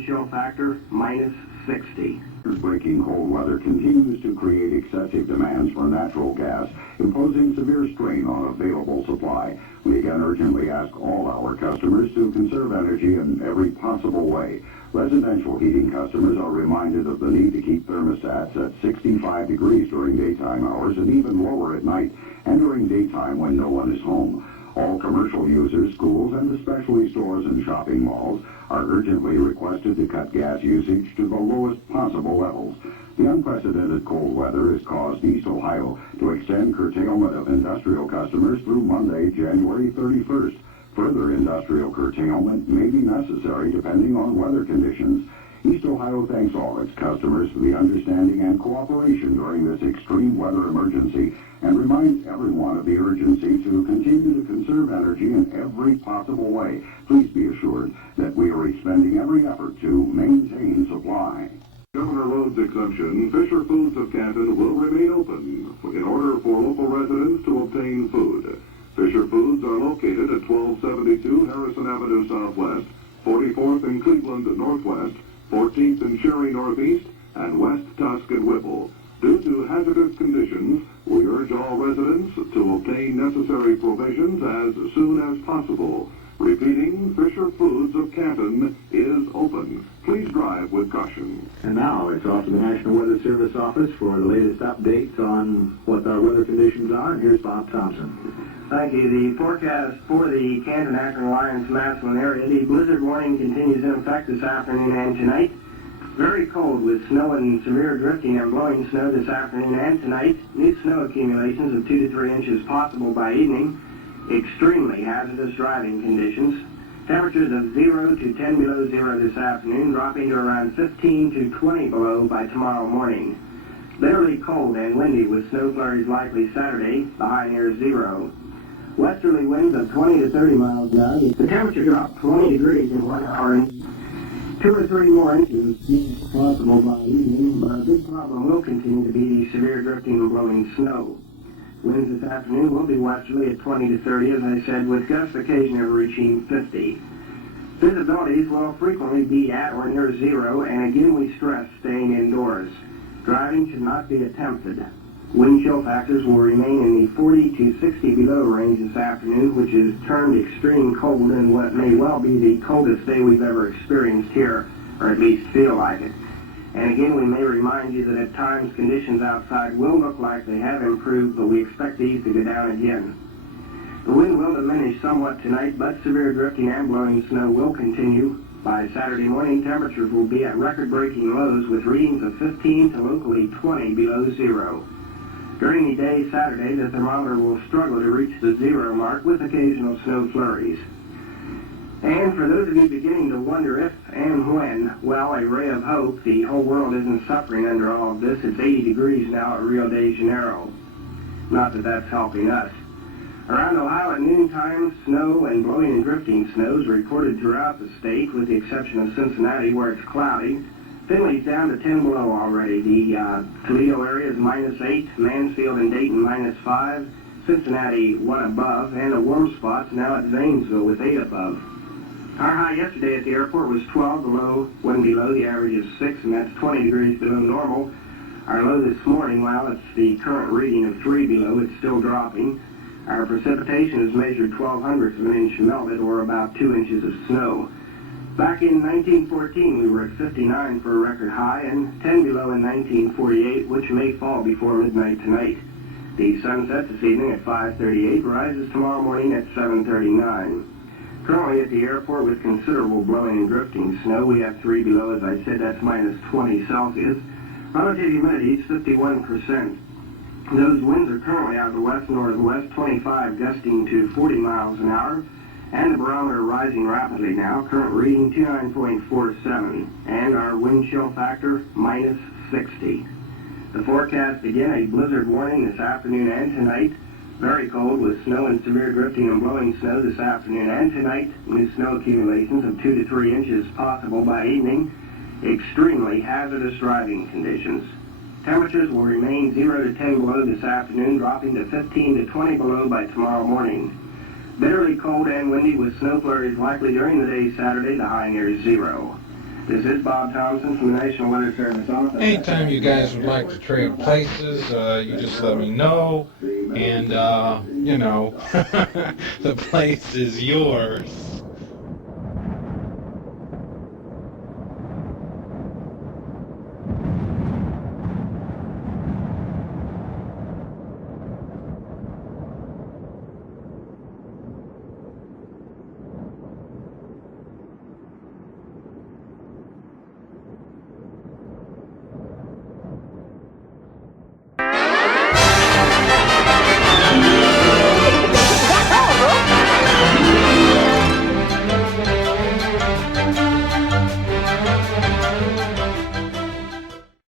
wind chill factor minus 60. Breaking cold weather continues to create excessive demands for natural gas, imposing severe strain on available supply. We again urgently ask all our customers to conserve energy in every possible way. Residential heating customers are reminded of the need to keep thermostats at 65 degrees during daytime hours and even lower at night and during daytime when no one is home. All commercial users, schools, and especially stores and shopping malls are urgently requested to cut gas usage to the lowest possible levels. The unprecedented cold weather has caused East Ohio to extend curtailment of industrial customers through Monday, January 31st. Further industrial curtailment may be necessary depending on weather conditions. East Ohio thanks all its customers for the understanding and cooperation during this extreme weather emergency and reminds everyone of the urgency to continue to conserve energy in every possible way. Please be assured that we are expending every effort to maintain supply. Governor Rhodes' exemption, Fisher Foods of Canton will remain open in order for local residents to obtain food. Fisher Foods are located at 1272 Harrison Avenue Southwest, 44th in Cleveland Northwest, 14th in Cherry Northeast, and West Tusk and Whipple. Due to hazardous conditions, we urge all residents to obtain necessary provisions as soon as possible. Repeating, Fisher Foods of Canton is open. Please drive with caution. And now it's off to the National Weather Service office for the latest updates on what our weather conditions are. And here's Bob Thompson. Thank you. The forecast for the Canton, Akron, Alliance, Massillon area, the blizzard warning continues in effect this afternoon and tonight. Very cold with snow and severe drifting and blowing snow this afternoon and tonight. New snow accumulations of 2 to 3 inches possible by evening. Extremely hazardous driving conditions. Temperatures of 0 to 10 below zero this afternoon, dropping to around 15 to 20 below by tomorrow morning. Bitterly cold and windy with snow flurries likely Saturday, the high near zero. Westerly winds of 20 to 30 miles an hour. The temperature dropped 20 degrees in 1 hour. 2 or 3 more inches possible by evening, but a big problem will continue to be the severe drifting and blowing snow. Winds this afternoon will be westerly at 20 to 30, as I said, with gusts occasionally reaching 50. Visibilities will frequently be at or near zero, and again we stress staying indoors. Driving should not be attempted. Wind chill factors will remain in the 40 to 60 below range this afternoon, which is termed extreme cold and what may well be the coldest day we've ever experienced here, or at least feel like it. And again, we may remind you that at times conditions outside will look like they have improved, but we expect these to go down again. The wind will diminish somewhat tonight, but severe drifting and blowing snow will continue. By Saturday morning, temperatures will be at record-breaking lows with readings of 15 to locally 20 below zero. During the day Saturday, the thermometer will struggle to reach the zero mark with occasional snow flurries. And for those of you beginning to wonder if and when, well, a ray of hope. The whole world isn't suffering under all of this. It's 80 degrees now at Rio de Janeiro. Not that that's helping us. Around Ohio at noontime, snow and blowing and drifting snows reported throughout the state, with the exception of Cincinnati, where it's cloudy. Findlay's down to 10 below already. The Toledo area is -8, Mansfield and Dayton -5, Cincinnati 1 above, and a warm spot now at Zanesville with 8 above. Our high yesterday at the airport was 12 below, one below. The average is 6, and that's 20 degrees below normal. Our low this morning, while it's the current reading of 3 below, it's still dropping. Our precipitation is measured 0.12 of an inch melted, or about 2 inches of snow. Back in 1914, we were at 59 for a record high, and 10 below in 1948, which may fall before midnight tonight. The sun sets this evening at 5:38, rises tomorrow morning at 7:39. Currently at the airport with considerable blowing and drifting snow. We have 3 below, as I said, that's -20 Celsius. Relative humidity is 51%. Those winds are currently out of the west-northwest, 25 gusting to 40 miles an hour, and the barometer rising rapidly now. Current reading 29.47, and our wind chill factor -60. The forecast, again, a blizzard warning this afternoon and tonight. Very cold with snow and severe drifting and blowing snow this afternoon and tonight. New snow accumulations of 2 to 3 inches possible by evening. Extremely hazardous driving conditions. Temperatures will remain 0 to 10 below this afternoon, dropping to 15 to 20 below by tomorrow morning. Bitterly cold and windy with snow flurries likely during the day Saturday, the high near zero. This is Bob Thompson from the National Weather Service office. Anytime you guys would like to trade places, you just let me know, and, you know, the place is yours.